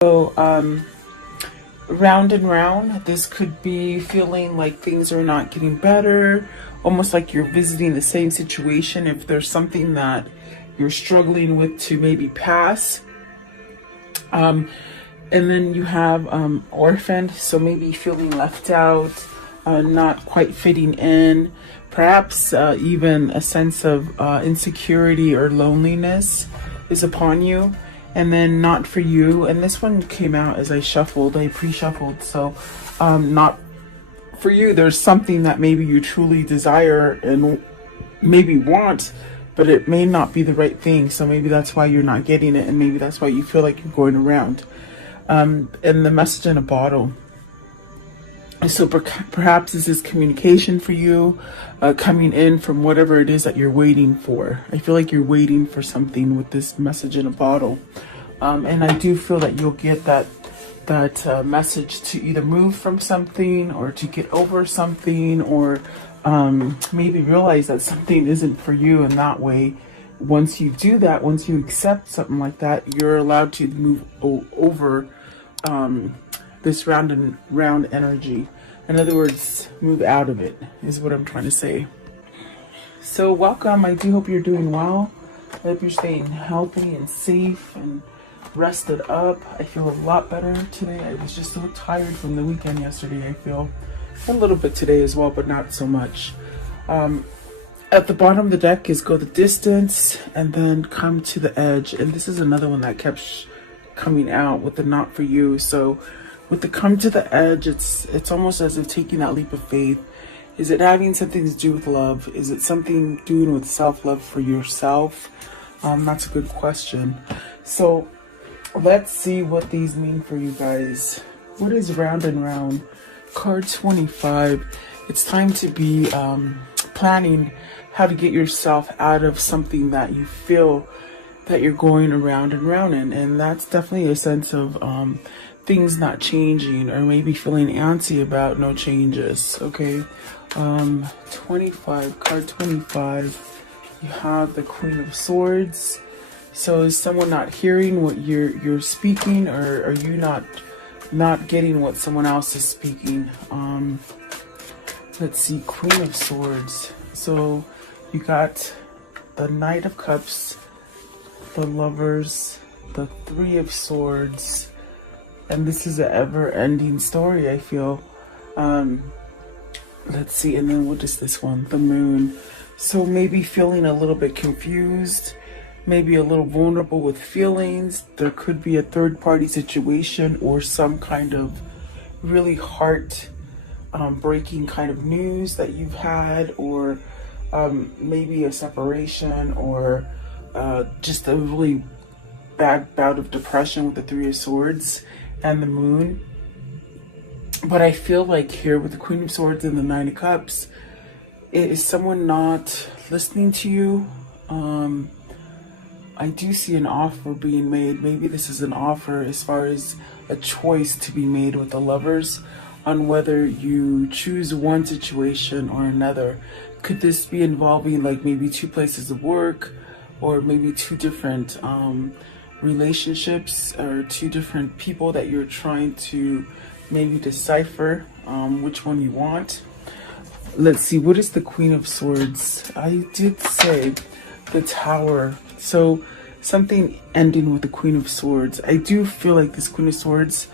So, round and round, this could be feeling like things are not getting better, almost like you're visiting the same situation. If there's something that you're struggling with to maybe pass. And then you have orphaned, so maybe feeling left out, not quite fitting in, perhaps even a sense of insecurity or loneliness is upon you. And then not for you. And this one came out as I pre-shuffled. So not for you. There's something that maybe you truly desire and maybe want, but it may not be the right thing. So maybe that's why you're not getting it. And maybe that's why you feel like you're going around. And the message in a bottle. So perhaps this is communication for you, coming in from whatever it is that you're waiting for. I feel like you're waiting for something with this message in a bottle. And I do feel that you'll get that message to either move from something or to get over something, or maybe realize that something isn't for you. And that way, once you do that, once you accept something like that, you're allowed to move over this round and round energy. In other words, move out of it is what I'm trying to say. So welcome. I do hope you're doing well. I hope you're staying healthy and safe and rested up. I feel a lot better today. I was just so tired from the weekend yesterday. I feel a little bit today as well, but not so much. At the bottom of the deck is go the distance and then come to the edge. And this is another one that kept coming out with the not for you. So with the come to the edge, it's almost as if taking that leap of faith. Is it having something to do with love? Is it something doing with self-love for yourself? That's a good question. So let's see what these mean for you guys. What is round and round? Card 25. It's time to be planning how to get yourself out of something that you feel that you're going around and round in. And that's definitely a sense of things not changing, or maybe feeling antsy about no changes. Okay. 25, card 25. You have the Queen of Swords. So is someone not hearing what you're speaking, or are you not getting what someone else is speaking? Let's see, Queen of Swords. So you got the Knight of Cups, the Lovers, the Three of Swords, and this is an ever-ending story, I feel. Let's see, and then what is this one? The Moon. So maybe feeling a little bit confused, maybe a little vulnerable with feelings. There could be a third-party situation or some kind of really heart-breaking kind of news that you've had, or maybe a separation, or just a really bad bout of depression with the Three of Swords and the Moon. But I feel like here with the Queen of Swords and the Nine of Cups, it is someone not listening to you. I do see an offer being made. Maybe this is an offer as far as a choice to be made with the Lovers on whether you choose one situation or another. Could this be involving like maybe two places of work, or maybe two different relationships, or two different people that you're trying to maybe decipher which one you want? Let's see, what is the Queen of Swords? I did say the Tower. So something ending with the Queen of Swords. I do feel like this Queen of Swords,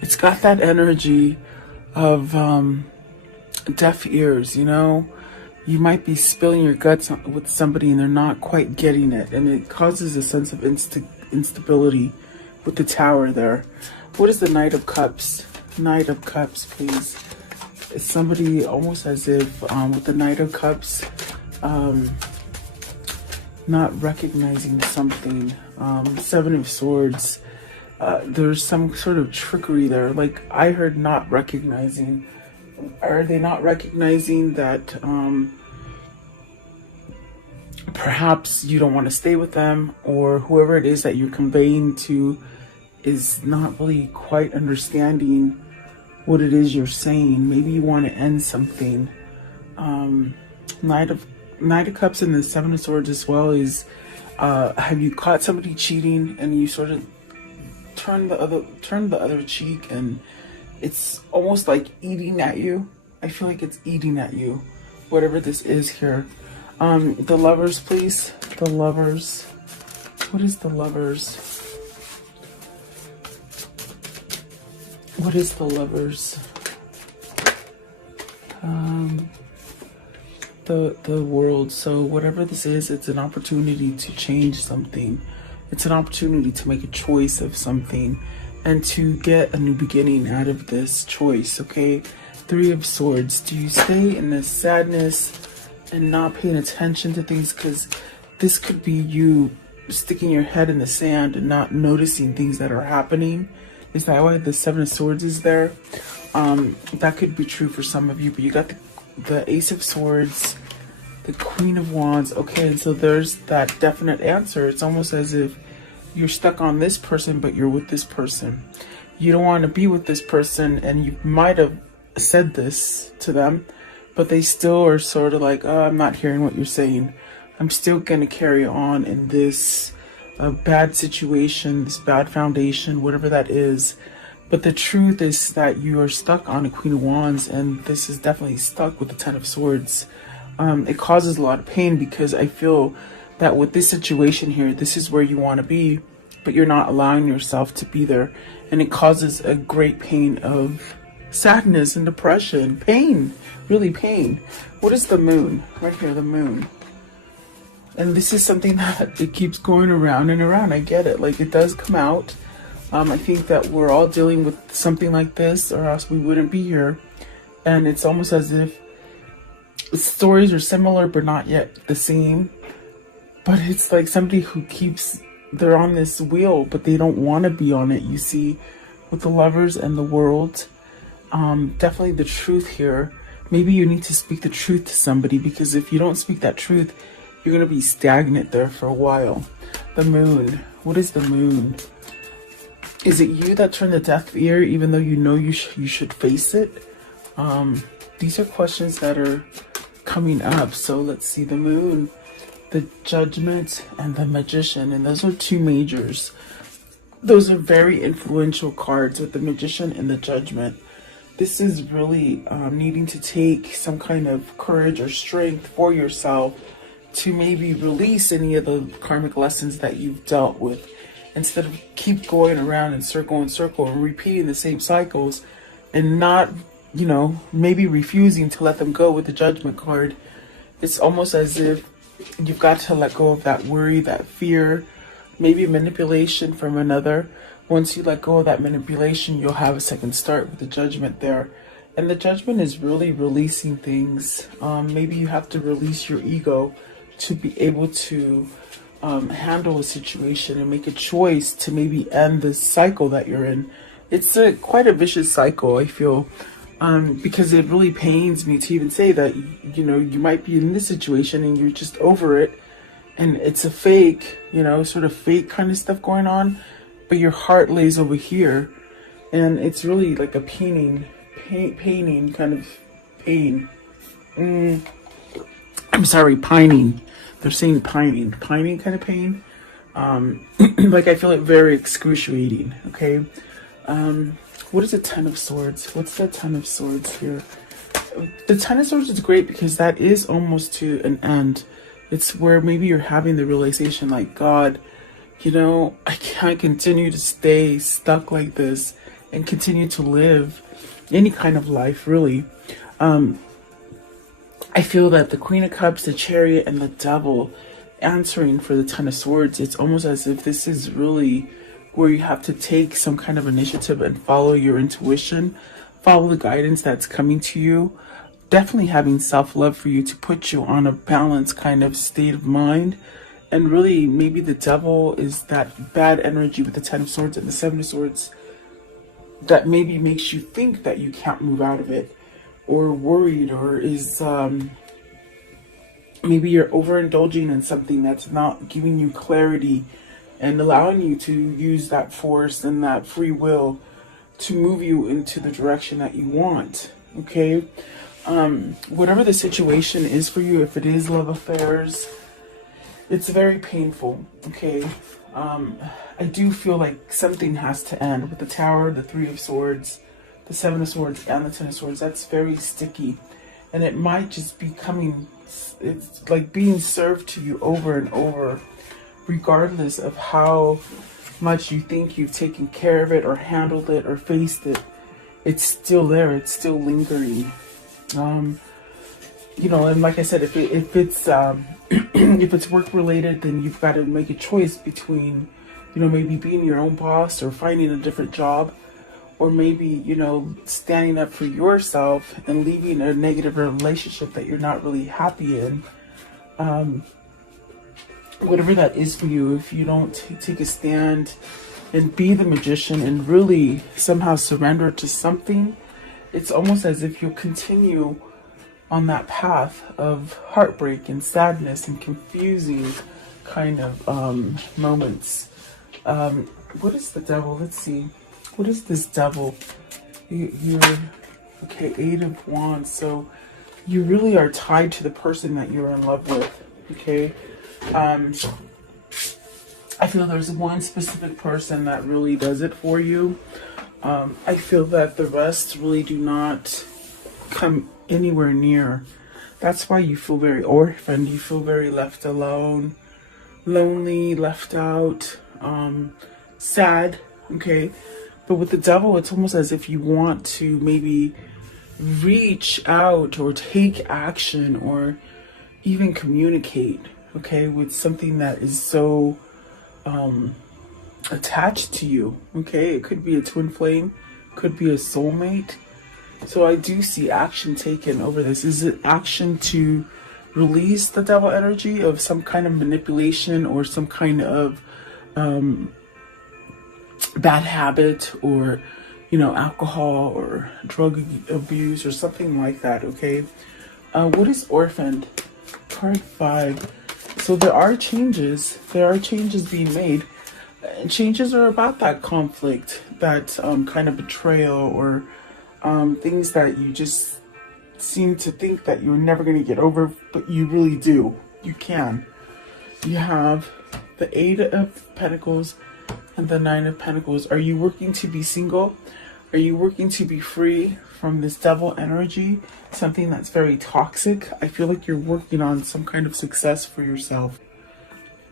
it's got that energy of deaf ears, you know? You might be spilling your guts with somebody and they're not quite getting it. And it causes a sense of instability with the Tower there. What is the Knight of Cups? Knight of Cups, please. It's somebody almost as if with the Knight of Cups, not recognizing something. Seven of Swords. There's some sort of trickery there. Like I heard not recognizing. Are they not recognizing that perhaps you don't want to stay with them, or whoever it is that you're conveying to is not really quite understanding what it is you're saying? Maybe you want to end something. Knight of Cups and the Seven of Swords as well is have you caught somebody cheating and you sort of turn the other cheek, and it's almost like eating at you. I feel like it's eating at you, whatever this is here. The Lovers, please. The Lovers. What is the Lovers? What is the Lovers? The World. So whatever this is, it's an opportunity to change something. It's an opportunity to make a choice of something and to get a new beginning out of this choice, okay? Three of Swords. Do you stay in this sadness and not paying attention to things? Because this could be you sticking your head in the sand and not noticing things that are happening. Is that why the Seven of Swords is there? That could be true for some of you, but you got the Ace of Swords, the Queen of Wands. Okay, and so there's that definite answer. It's almost as if you're stuck on this person, but you're with this person. You don't want to be with this person, and you might have said this to them, but they still are sort of like, oh, I'm not hearing what you're saying. I'm still going to carry on in this bad situation, this bad foundation, whatever that is. But the truth is that you are stuck on a Queen of Wands, and this is definitely stuck with the Ten of Swords. It causes a lot of pain because I feel that with this situation here, this is where you want to be, but you're not allowing yourself to be there. And it causes a great pain of sadness and depression. Pain, really pain. What is the Moon? Right here, the Moon. And this is something that it keeps going around and around. I get it. Like, it does come out. I think that we're all dealing with something like this, or else we wouldn't be here. And it's almost as if stories are similar, but not yet the same. But it's like somebody who they're on this wheel, but they don't want to be on it. You see, with the Lovers and the World, definitely the truth here. Maybe you need to speak the truth to somebody, because if you don't speak that truth, you're going to be stagnant there for a while. The Moon. What is the Moon? Is it you that turned the deaf ear, even though you know you should face it? These are questions that are coming up. So let's see. The Moon, the Judgment, and the Magician. And those are two majors. Those are very influential cards with the Magician and the Judgment. This is really needing to take some kind of courage or strength for yourself to maybe release any of the karmic lessons that you've dealt with, instead of keep going around in circle and repeating the same cycles, and not, you know, maybe refusing to let them go with the Judgment card. It's almost as if you've got to let go of that worry, that fear, maybe manipulation from another. Once you let go of that manipulation, you'll have a second start with the Judgment there. And the Judgment is really releasing things. Maybe you have to release your ego to be able to handle a situation and make a choice to maybe end the cycle that you're in. It's quite a vicious cycle, I feel, because it really pains me to even say that, you know, you might be in this situation and you're just over it, and it's a fake, you know, sort of fake kind of stuff going on, but your heart lays over here, and it's really like a paining kind of pain. I'm sorry, pining. They're saying pining kind of pain. Like, I feel it very excruciating. Okay. What is the Ten of Swords? What's the Ten of Swords here? The Ten of Swords is great because that is almost to an end. It's where maybe you're having the realization, like, God, you know, I can't continue to stay stuck like this and continue to live any kind of life, really. I feel that the Queen of Cups, the Chariot, and the Devil answering for the Ten of Swords, it's almost as if this is really where you have to take some kind of initiative and follow your intuition, follow the guidance that's coming to you. Definitely having self-love for you to put you on a balanced kind of state of mind. And really, maybe the Devil is that bad energy with the Ten of Swords and the Seven of Swords that maybe makes you think that you can't move out of it, or worried, or is maybe you're overindulging in something that's not giving you clarity and allowing you to use that force and that free will to move you into the direction that you want. Okay. Whatever the situation is for you, if it is love affairs, It's very painful, okay? I do feel like something has to end with the Tower, the Three of Swords, the Seven of Swords, and the Ten of Swords. That's very sticky. And it might just be coming, it's like being served to you over and over, regardless of how much you think you've taken care of it or handled it or faced it. It's still there. It's still lingering. You know, and like I said, if it's if it's work related, then you've got to make a choice between, you know, maybe being your own boss or finding a different job, or maybe, you know, standing up for yourself and leaving a negative relationship that you're not really happy in. Whatever that is for you, if you don't take a stand and be the magician and really somehow surrender to something, it's almost as if you'll continue on that path of heartbreak and sadness and confusing kind of moments. What is the devil? Let's see. What is this devil? You're okay, Eight of Wands. So you really are tied to the person that you're in love with. Okay. I feel there's one specific person that really does it for you. I feel that the rest really do not come anywhere near. That's why you feel very orphaned. You feel very left alone, lonely, left out, sad. Okay. But with the devil, it's almost as if you want to maybe reach out or take action or even communicate, okay, with something that is so attached to you, okay? It could be a twin flame, could be a soulmate. So I do see action taken over this. Is it action to release the devil energy of some kind of manipulation or some kind of bad habit, or, you know, alcohol or drug abuse or something like that, okay? What is orphaned? Card 5. So there are changes. There are changes being made. And changes are about that conflict, that kind of betrayal, or things that you just seem to think that you're never going to get over, but you really do. You can. You have the Eight of Pentacles and the Nine of Pentacles. Are you working to be single? Are you working to be free from this devil energy? Something that's very toxic. I feel like you're working on some kind of success for yourself.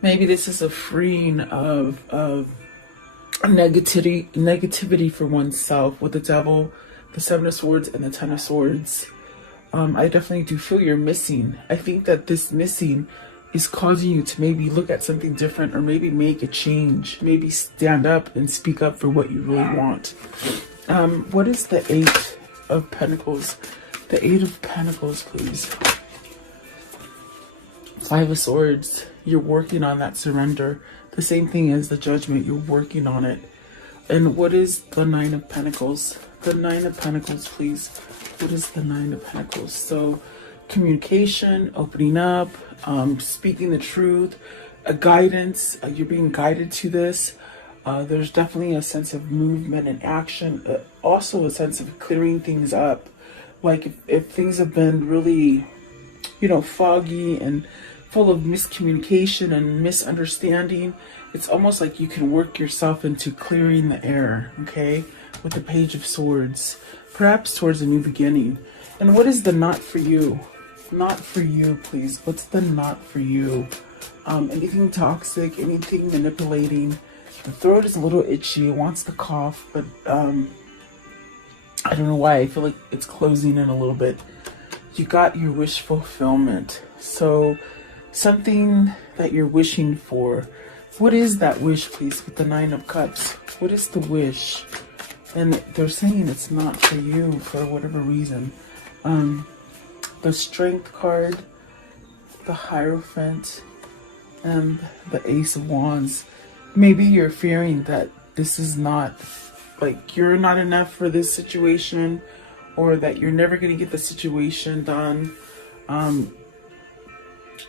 Maybe this is a freeing of negativity for oneself with the devil, the Seven of Swords, and the Ten of Swords. I definitely do feel you're missing. I think that this missing is causing you to maybe look at something different, or maybe make a change, maybe stand up and speak up for what you really want. What is the Eight of Pentacles? The Eight of Pentacles, please. Five of Swords. You're working on that surrender. The same thing as the Judgment. You're working on it. And what is the Nine of Pentacles? The Nine of Pentacles, please. What is the Nine of Pentacles? So communication, opening up, speaking the truth, a guidance. You're being guided to this. There's definitely a sense of movement and action. Also a sense of clearing things up. Like if things have been really, you know, foggy and full of miscommunication and misunderstanding, it's almost like you can work yourself into clearing the air, okay? With the Page of Swords, perhaps towards a new beginning. And what is the not for you? Not for you, please. What's the not for you? Anything toxic, anything manipulating. The throat is a little itchy, it wants to cough, but I don't know why. I feel like it's closing in a little bit. You got your wish fulfillment. So something that you're wishing for. What is that wish, please, with the Nine of Cups? What is the wish? And they're saying it's not for you for whatever reason. The Strength card, the Hierophant, and the Ace of Wands. Maybe you're fearing that this is not, like, you're not enough for this situation, or that you're never going to get the situation done.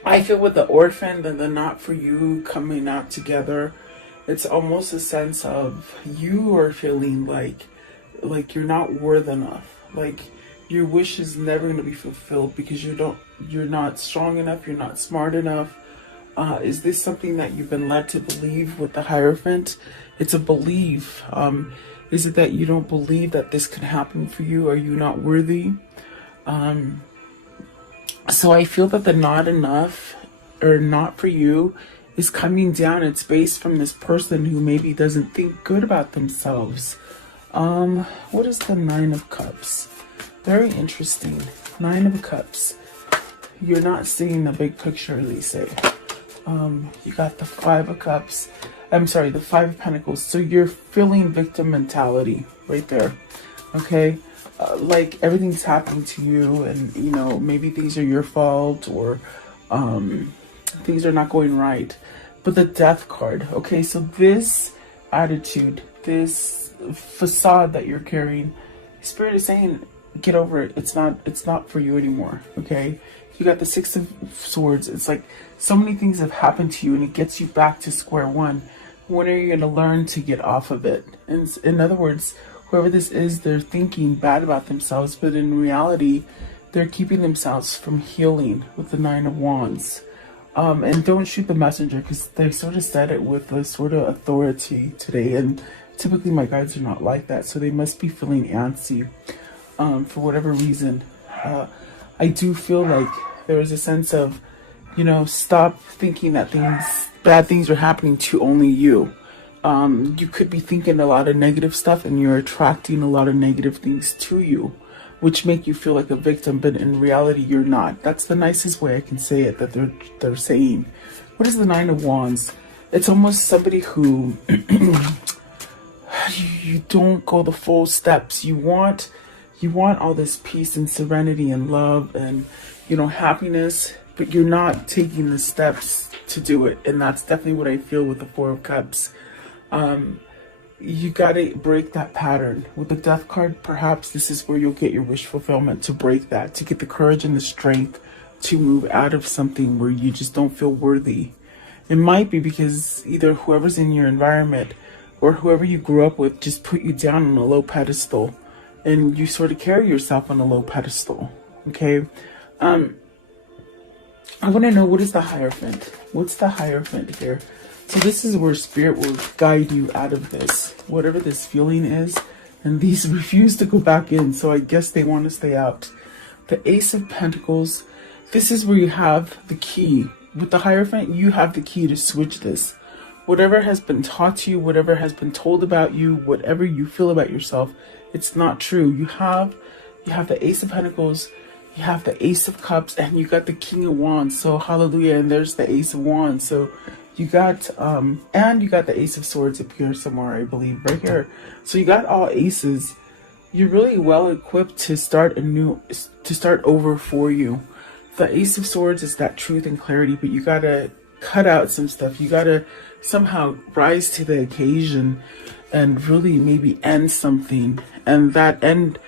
I feel with the Orphan and the not for you coming out together, it's almost a sense of you are feeling like you're not worth enough. Like your wish is never going to be fulfilled because you're not strong enough, you're not smart enough, Is this something that you've been led to believe with the Hierophant? It's a belief. Is it that you don't believe that this can happen for you? Are you not worthy? So I feel that the not enough or not for you is coming down. It's based from this person who maybe doesn't think good about themselves. What is the Nine of Cups? Very interesting. Nine of Cups. You're not seeing the big picture, they say. You got the Five of Cups. I'm sorry, the Five of Pentacles. So you're feeling victim mentality right there. Okay? Like everything's happening to you, and you know, maybe things are your fault, or things are not going right. But the Death card. Okay, so this attitude, this facade that you're carrying, Spirit is saying, get over it. It's not for you anymore. Okay? You got the Six of Swords. It's like so many things have happened to you, and it gets you back to square one. When are you going to learn to get off of it? And in other words, whoever this is, they're thinking bad about themselves, but in reality, they're keeping themselves from healing with the Nine of Wands. And don't shoot the messenger, because they sort of said it with a sort of authority today. And typically my guides are not like that, so they must be feeling antsy for whatever reason. I do feel like there is a sense of, you know, stop thinking that bad things are happening to only you. You could be thinking a lot of negative stuff, and you're attracting a lot of negative things to you, which make you feel like a victim, but in reality you're not. That's the nicest way I can say it, that they're saying. What is the Nine of Wands? It's almost somebody who you don't go the full steps. You want all this peace and serenity and love and, you know, happiness, but you're not taking the steps to do it. And that's definitely what I feel with the Four of Cups. You gotta break that pattern. With the Death card, perhaps this is where you'll get your wish fulfillment, to break that, to get the courage and the strength to move out of something where you just don't feel worthy. It might be because either whoever's in your environment or whoever you grew up with just put you down on a low pedestal, and you sort of carry yourself on a low pedestal. Okay? I want to know, what is the Hierophant? What's the Hierophant here? So this is where Spirit will guide you out of this, whatever this feeling is. And these refuse to go back in, so I guess they want to stay out. The Ace of Pentacles. This is where you have the key. With the Hierophant, you have the key to switch this. Whatever has been taught to you, whatever has been told about you, whatever you feel about yourself, it's not true. You have the Ace of Pentacles, you have the Ace of Cups, and you got the King of Wands. So hallelujah, and there's the Ace of Wands. So you got and you got the Ace of Swords up here somewhere, I believe, right here. So you got all aces. You're really well equipped to start over for you. The Ace of Swords is that truth and clarity, but you gotta cut out some stuff. You gotta somehow rise to the occasion and really maybe end something, and that end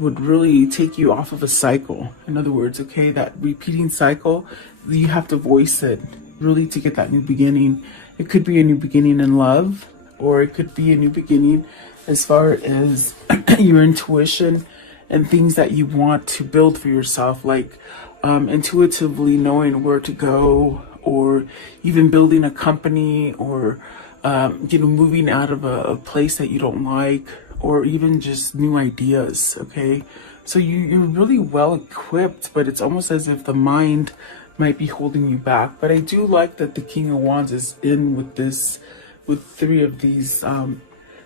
would really take you off of a cycle. In other words, okay, that repeating cycle, you have to voice it really to get that new beginning. It could be a new beginning in love, or it could be a new beginning as far as your intuition and things that you want to build for yourself, like intuitively knowing where to go, or even building a company, or you know, moving out of a place that you don't like, or even just new ideas. Okay, so you're really well equipped, but it's almost as if the mind might be holding you back. But I do like that the King of Wands is in with this, with three of these,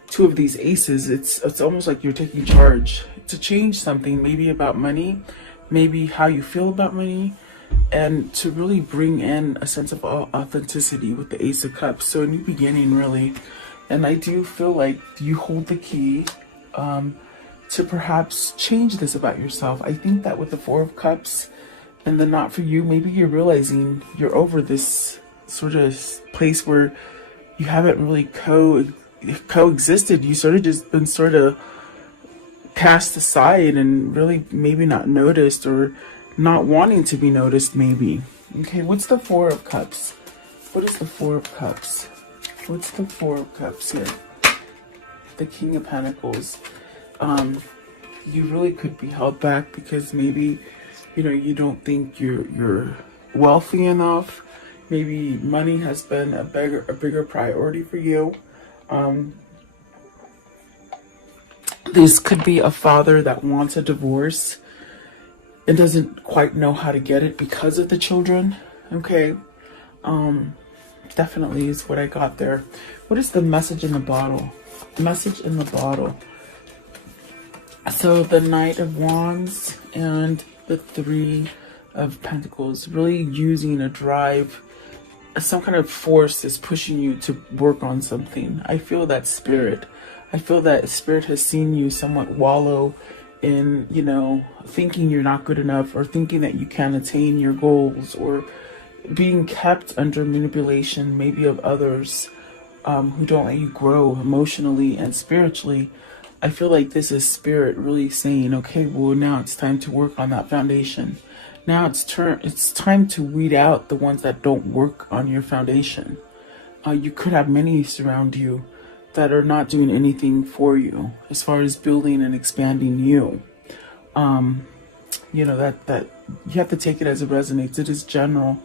two of these aces. It's almost like you're taking charge to change something, maybe about money, maybe how you feel about money, and to really bring in a sense of authenticity with the Ace of Cups. So a new beginning, really. And I do feel like you hold the key to perhaps change this about yourself. I think that with the Four of Cups and the not for you, maybe you're realizing you're over this sort of place where you haven't really coexisted. You sort of just been sort of cast aside and really maybe not noticed, or not wanting to be noticed, maybe. Okay, what's the Four of Cups? What is the Four of Cups? What's the Four of Cups here? The King of Pentacles. You really could be held back because maybe, you know, you don't think you're wealthy enough. Maybe money has been a bigger priority for you. This could be a father that wants a divorce and doesn't quite know how to get it because of the children. Okay. Definitely is what I got there. What is the message in the bottle? Message in the bottle. So the Knight of Wands and the Three of Pentacles, really using a drive, some kind of force is pushing you to work on something. I feel that spirit. I feel that spirit has seen you somewhat wallow in, you know, thinking you're not good enough, or thinking that you can't attain your goals, or being kept under manipulation maybe of others who don't let you grow emotionally and spiritually. I feel like this is spirit really saying, okay, well, now it's time to work on that foundation. Now it's time to weed out the ones that don't work on your foundation. You could have many surround you that are not doing anything for you as far as building and expanding you. You know, that you have to take it as it resonates. It is general.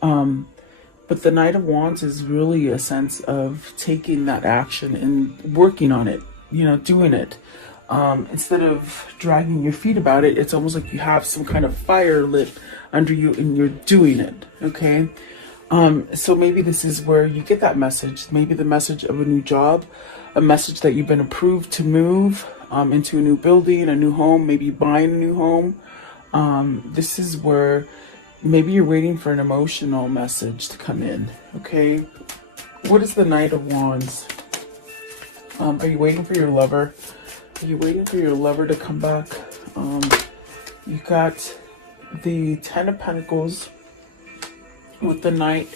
But the Knight of Wands is really a sense of taking that action and working on it, you know, doing it. Instead of dragging your feet about it, it's almost like you have some kind of fire lit under you and you're doing it. Okay. So maybe this is where you get that message, maybe the message of a new job, a message that you've been approved to move into a new building, a new home, maybe buying a new home. This is where maybe you're waiting for an emotional message to come in. Okay. What is the Knight of Wands? Are you waiting for your lover? Are you waiting for your lover to come back? You got the Ten of Pentacles with the Knight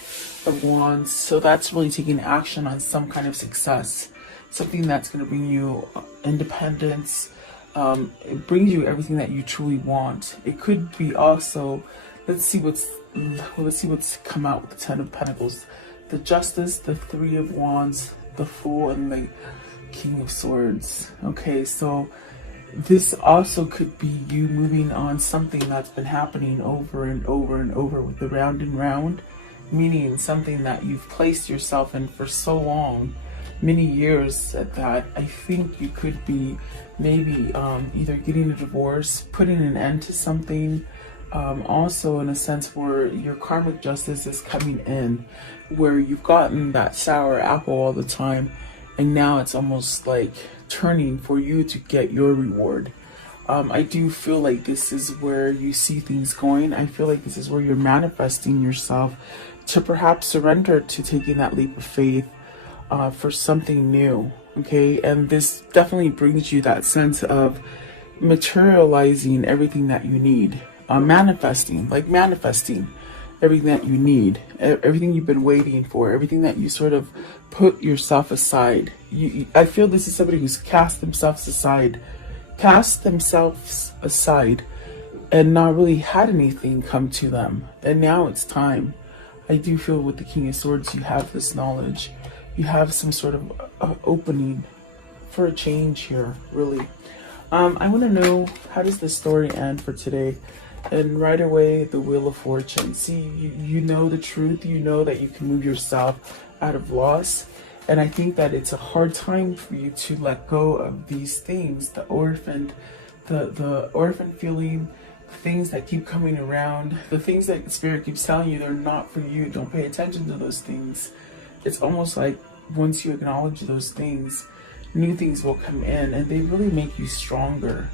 of Wands. So that's really taking action on some kind of success. Something that's going to bring you independence. It brings you everything that you truly want. It could be also, let's see what's come out with the Ten of Pentacles. The Justice, the Three of Wands, the Fool, and the King of Swords. Okay, so this also could be you moving on something that's been happening over and over and over with the round and round, meaning something that you've placed yourself in for so long, many years at that. I think you could be maybe either getting a divorce, putting an end to something, also in a sense where your karmic justice is coming in, where you've gotten that sour apple all the time, and now it's almost like turning for you to get your reward. I do feel like this is where you see things going. I feel like this is where you're manifesting yourself to perhaps surrender to taking that leap of faith for something new. Okay, and this definitely brings you that sense of materializing everything that you need. Manifesting everything that you need, everything you've been waiting for, everything that you sort of put yourself aside. I feel this is somebody who's cast themselves aside and not really had anything come to them. And now it's time. I do feel with the King of Swords, you have this knowledge. You have some sort of opening for a change here, really. I want to know, how does this story end for today? And right away, the Wheel of Fortune. See, you know the truth. You know that you can move yourself out of loss. And I think that it's a hard time for you to let go of these things. The orphan feeling, things that keep coming around, the things that Spirit keeps telling you they're not for you. Don't pay attention to those things. It's almost like once you acknowledge those things, new things will come in and they really make you stronger.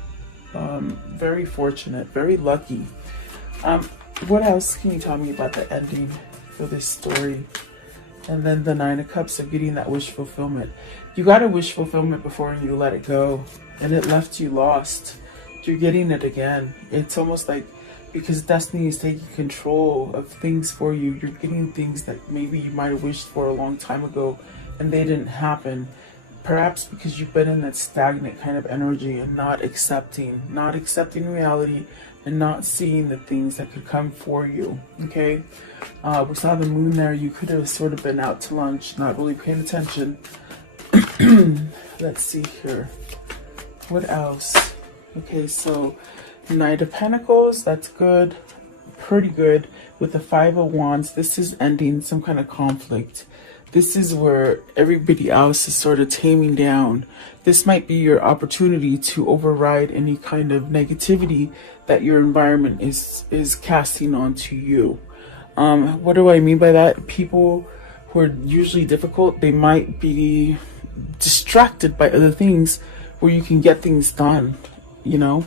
Very fortunate, very lucky. What else can you tell me about the ending for this story? And then the Nine of Cups of getting that wish fulfillment. You got a wish fulfillment before you let it go, and it left you lost. You're getting it again. It's almost like because destiny is taking control of things for you. You're getting things that maybe you might have wished for a long time ago, and they didn't happen. Perhaps because you've been in that stagnant kind of energy and not accepting reality and not seeing the things that could come for you. Okay, we saw the moon there. You could have sort of been out to lunch, not really paying attention. Let's see here. What else? Okay, so Knight of Pentacles, that's good. pretty good with the Five of Wands. This is ending some kind of conflict. This is where everybody else is sort of taming down. This might be your opportunity to override any kind of negativity that your environment is casting onto you. What do I mean by that? People who are usually difficult, they might be distracted by other things where you can get things done, you know,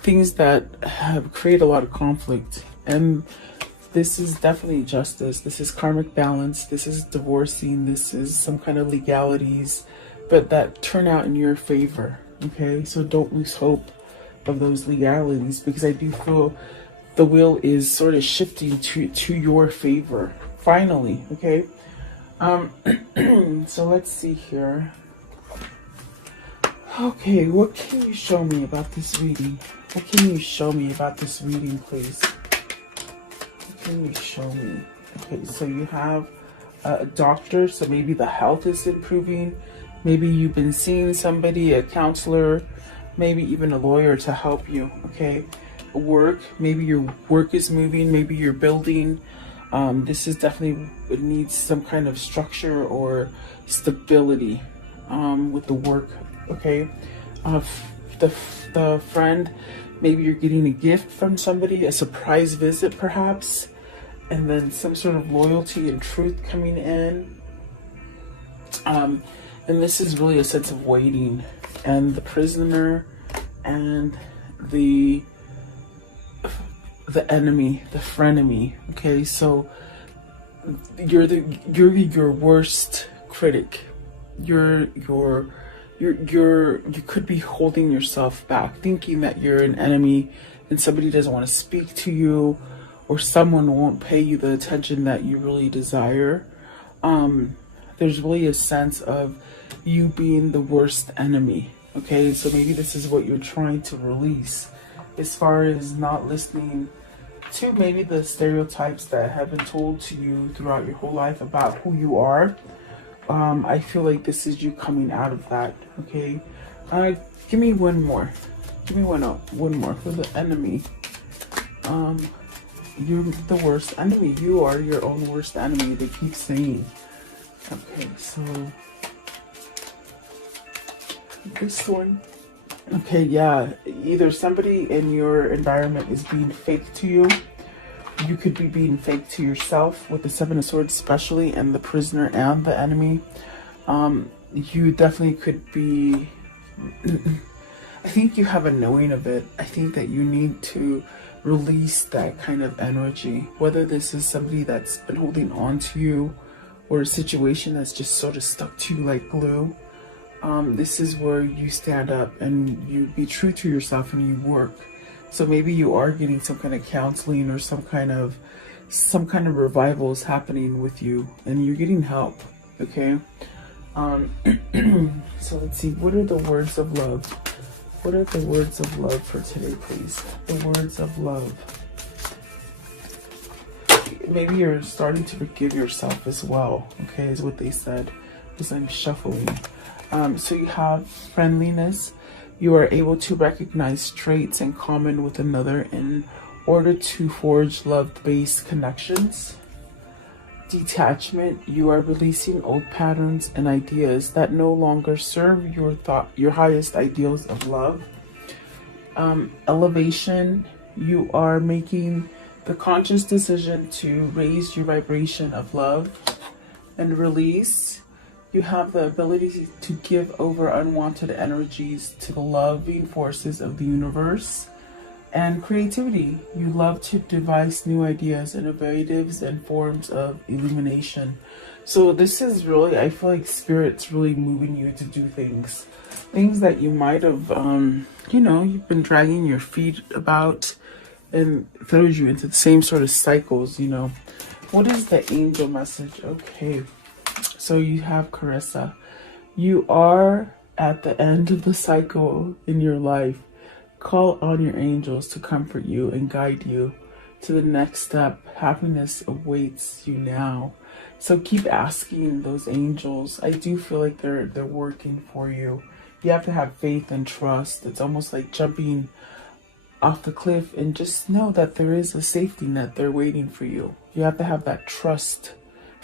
things that have created a lot of conflict. And this is definitely justice. This is karmic balance. This is divorcing. This is some kind of legalities, but that turn out in your favor. Okay, so don't lose hope of those legalities, because I do feel the wheel is sort of shifting to your favor finally. Okay, so let's see here. Okay, what can you show me about this reading? What can you show me about this reading, please? What can you show me? Okay, so you have a doctor, so maybe the health is improving. Maybe you've been seeing somebody, a counselor, maybe even a lawyer to help you, okay? Work, maybe your work is moving, maybe you're building. This is definitely, it needs some kind of structure or stability with the work, okay? The friend, maybe you're getting a gift from somebody, a surprise visit perhaps, and then some sort of loyalty and truth coming in. And this is really a sense of waiting, and the prisoner and the enemy, the frenemy. Okay, so you're your worst critic. You could be holding yourself back, thinking that you're an enemy and somebody doesn't want to speak to you, or someone won't pay you the attention that you really desire. There's really a sense of you being the worst enemy. Okay, so maybe this is what you're trying to release, as far as not listening to maybe the stereotypes that have been told to you throughout your whole life about who you are. I feel like this is you coming out of that. Okay, give me one more. Give me one more for the enemy. You're the worst enemy. You are your own worst enemy. They keep saying. Okay, so this one. Okay, yeah. Either somebody in your environment is being fake to you. You could be being fake to yourself with the Seven of Swords especially, and the prisoner and the enemy. You definitely could be... I think you have a knowing of it. I think that you need to release that kind of energy. Whether this is somebody that's been holding on to you, or a situation that's just sort of stuck to you like glue. This is where you stand up and you be true to yourself and you work. So maybe you are getting some kind of counseling or some kind of revival is happening with you, and you're getting help. Okay. So let's see. What are the words of love? What are the words of love for today, please? The words of love. Maybe you're starting to forgive yourself as well. Okay, is what they said as I'm shuffling. So you have friendliness. You are able to recognize traits in common with another in order to forge love-based connections. Detachment. You are releasing old patterns and ideas that no longer serve your highest ideals of love. Elevation. You are making the conscious decision to raise your vibration of love. And release. You have the ability to give over unwanted energies to the loving forces of the universe. And creativity. You love to devise new ideas, innovatives, and forms of illumination. So this is really, I feel like Spirit's really moving you to do things. Things that you might have, you've been dragging your feet about, and throws you into the same sort of cycles, What is the angel message? Okay. So you have Carissa. You are at the end of the cycle in your life. Call on your angels to comfort you and guide you to the next step. Happiness awaits you now. So keep asking those angels. I do feel like they're working for you. You have to have faith and trust. It's almost like jumping off the cliff, and just know that there is a safety net there waiting for you. You have to have that trust,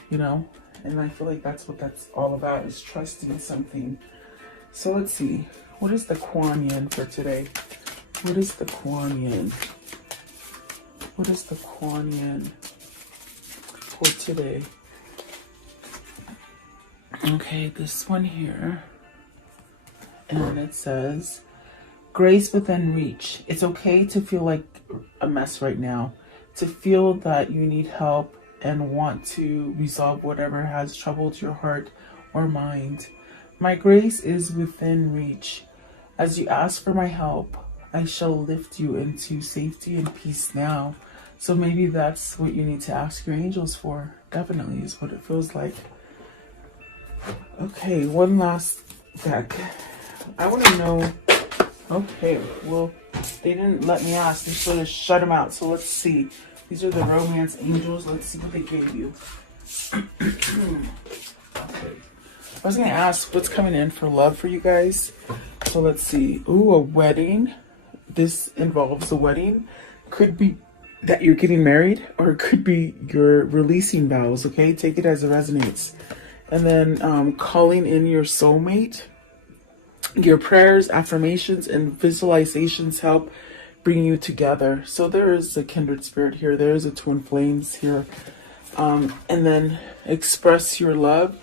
you know, and I feel like that's what that's all about, is trusting something. So let's see, what is the Kuan Yin for today? What is the Kuan Yin? What is the Kuan Yin for today? Okay, this one here, and it says, grace within reach. It's okay to feel like a mess right now, to feel that you need help and want to resolve whatever has troubled your heart or mind. My grace is within reach. As you ask for my help, I shall lift you into safety and peace now. So maybe that's what you need to ask your angels for. Definitely is what it feels like. Okay, one last deck. I want to know. Okay, well, they didn't let me ask. They sort of shut them out. So let's see. These are the romance angels. Let's see what they gave you. Okay. I was going to ask what's coming in for love for you guys. So let's see. Ooh, a wedding. This involves a wedding. Could be that you're getting married, or it could be you're releasing vows, okay? Take it as it resonates. And then calling in your soulmate. Your prayers, affirmations, and visualizations help bring you together. So there is a kindred spirit here. There is a twin flames here. And then express your love.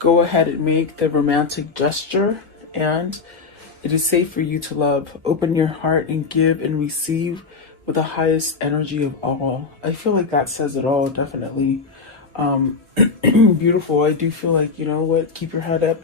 Go ahead and make the romantic gesture. And it is safe for you to love. Open your heart and give and receive with the highest energy of all. I feel like that says it all, definitely. Beautiful. I do feel like, you know what, keep your head up.